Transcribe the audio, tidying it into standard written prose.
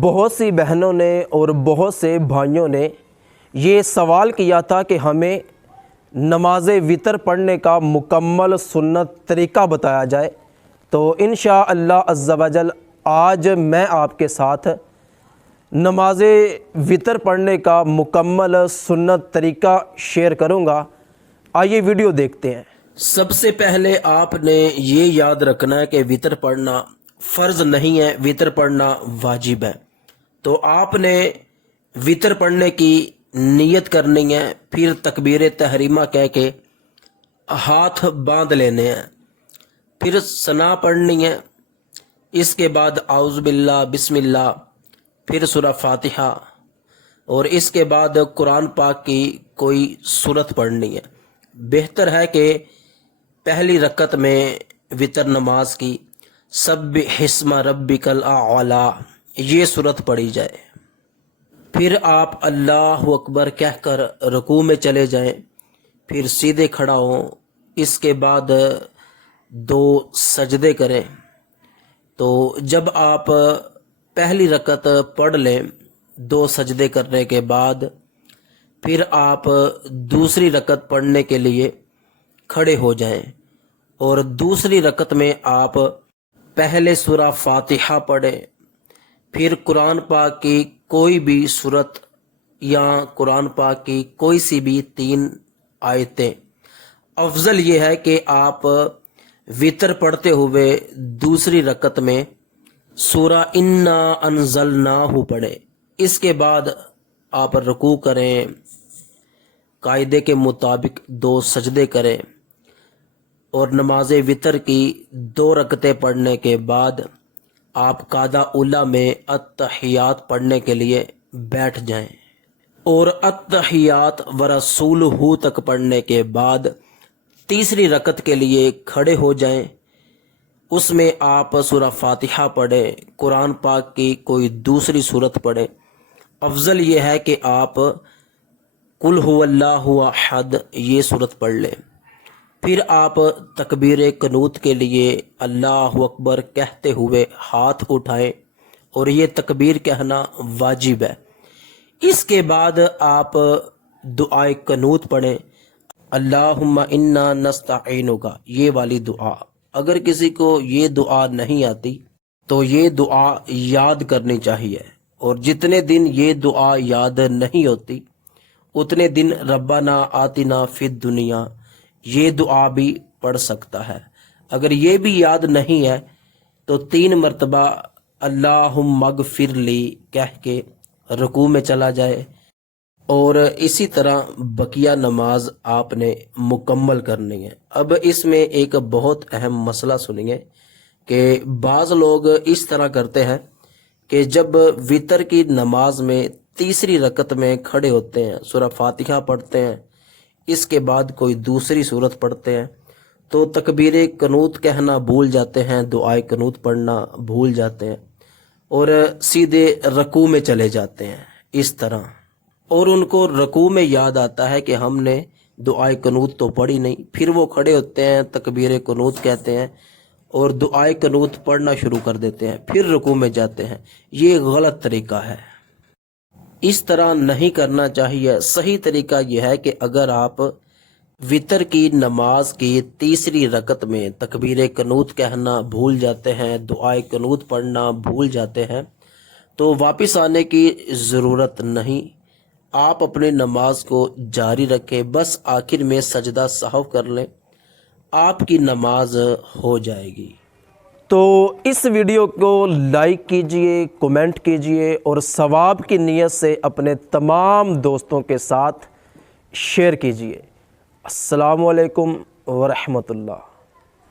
بہت سی بہنوں نے اور بہت سے بھائیوں نے یہ سوال کیا تھا کہ ہمیں نماز وتر پڑھنے کا مکمل سنت طریقہ بتایا جائے، تو انشاءاللہ عز و جل آج میں آپ کے ساتھ نماز وتر پڑھنے کا مکمل سنت طریقہ شیئر کروں گا۔ آئیے ویڈیو دیکھتے ہیں۔ سب سے پہلے آپ نے یہ یاد رکھنا ہے کہ وتر پڑھنا فرض نہیں ہے، وتر پڑھنا واجب ہے۔ تو آپ نے وتر پڑھنے کی نیت کرنی ہے، پھر تکبیر تحریمہ کہہ کے ہاتھ باندھ لینے ہیں، پھر ثنا پڑھنی ہے، اس کے بعد اعوذ باللہ بسم اللہ، پھر سورہ فاتحہ، اور اس کے بعد قرآن پاک کی کوئی سورت پڑھنی ہے۔ بہتر ہے کہ پہلی رکعت میں وتر نماز کی سبح اسم ربک الاعلی یہ سورت پڑھی جائے، پھر آپ اللہ اکبر کہہ کر رکوع میں چلے جائیں، پھر سیدھے کھڑا ہوں، اس کے بعد 2 سجدے کریں۔ تو جب آپ پہلی رکعت پڑھ لیں 2 سجدے کرنے کے بعد، پھر آپ دوسری رکعت پڑھنے کے لیے کھڑے ہو جائیں، اور دوسری رکعت میں آپ پہلے سورہ فاتحہ پڑھیں، پھر قرآن پاک کی کوئی بھی سورت یا قرآن پاک کی کوئی سی بھی 3 آیتیں۔ افضل یہ ہے کہ آپ وتر پڑھتے ہوئے دوسری رکعت میں سورہ انا انزلناہ پڑھیں، اس کے بعد آپ رکوع کریں، قاعدے کے مطابق 2 سجدے کریں، اور نماز وتر کی 2 رکعتیں پڑھنے کے بعد آپ قاعدہ اولیٰ میں التحیات پڑھنے کے لیے بیٹھ جائیں، اور التحیات ورسولہ تک پڑھنے کے بعد تیسری رکعت کے لیے کھڑے ہو جائیں۔ اس میں آپ سورہ فاتحہ پڑھیں، قرآن پاک کی کوئی دوسری سورت پڑھیں۔ افضل یہ ہے کہ آپ قل هو اللہ احد یہ سورت پڑھ لیں، پھر آپ تکبیر قنوت کے لیے اللہ اکبر کہتے ہوئے ہاتھ اٹھائیں، اور یہ تکبیر کہنا واجب ہے۔ اس کے بعد آپ دعائے قنوت پڑھیں، اللہم انا نستعینک یہ والی دعا۔ اگر کسی کو یہ دعا نہیں آتی تو یہ دعا یاد کرنی چاہیے، اور جتنے دن یہ دعا یاد نہیں ہوتی اتنے دن ربنا آتنا فی الدنیا یہ دعا بھی پڑھ سکتا ہے۔ اگر یہ بھی یاد نہیں ہے تو 3 مرتبہ اللہم اغفر لی کہہ کے رکوع میں چلا جائے، اور اسی طرح بقیہ نماز آپ نے مکمل کرنی ہے۔ اب اس میں ایک بہت اہم مسئلہ سنیے کہ بعض لوگ اس طرح کرتے ہیں کہ جب وتر کی نماز میں تیسری رکعت میں کھڑے ہوتے ہیں، سورہ فاتحہ پڑھتے ہیں، اس کے بعد کوئی دوسری سورت پڑھتے ہیں، تو تکبیر قنوت کہنا بھول جاتے ہیں، دعائے قنوت پڑھنا بھول جاتے ہیں، اور سیدھے رکوع میں چلے جاتے ہیں اس طرح، اور ان کو رکوع میں یاد آتا ہے کہ ہم نے دعائے قنوت تو پڑھی نہیں، پھر وہ کھڑے ہوتے ہیں، تکبیر قنوت کہتے ہیں اور دعائے قنوت پڑھنا شروع کر دیتے ہیں، پھر رکوع میں جاتے ہیں۔ یہ غلط طریقہ ہے، اس طرح نہیں کرنا چاہیے۔ صحیح طریقہ یہ ہے کہ اگر آپ وتر کی نماز کی تیسری رکعت میں تکبیر قنوت کہنا بھول جاتے ہیں، دعائے قنوت پڑھنا بھول جاتے ہیں، تو واپس آنے کی ضرورت نہیں، آپ اپنی نماز کو جاری رکھیں، بس آخر میں سجدہ سہو کر لیں، آپ کی نماز ہو جائے گی۔ تو اس ویڈیو کو لائک کیجئے، کومنٹ کیجئے، اور ثواب کی نیت سے اپنے تمام دوستوں کے ساتھ شیئر کیجئے۔ السلام علیکم ورحمۃ اللہ۔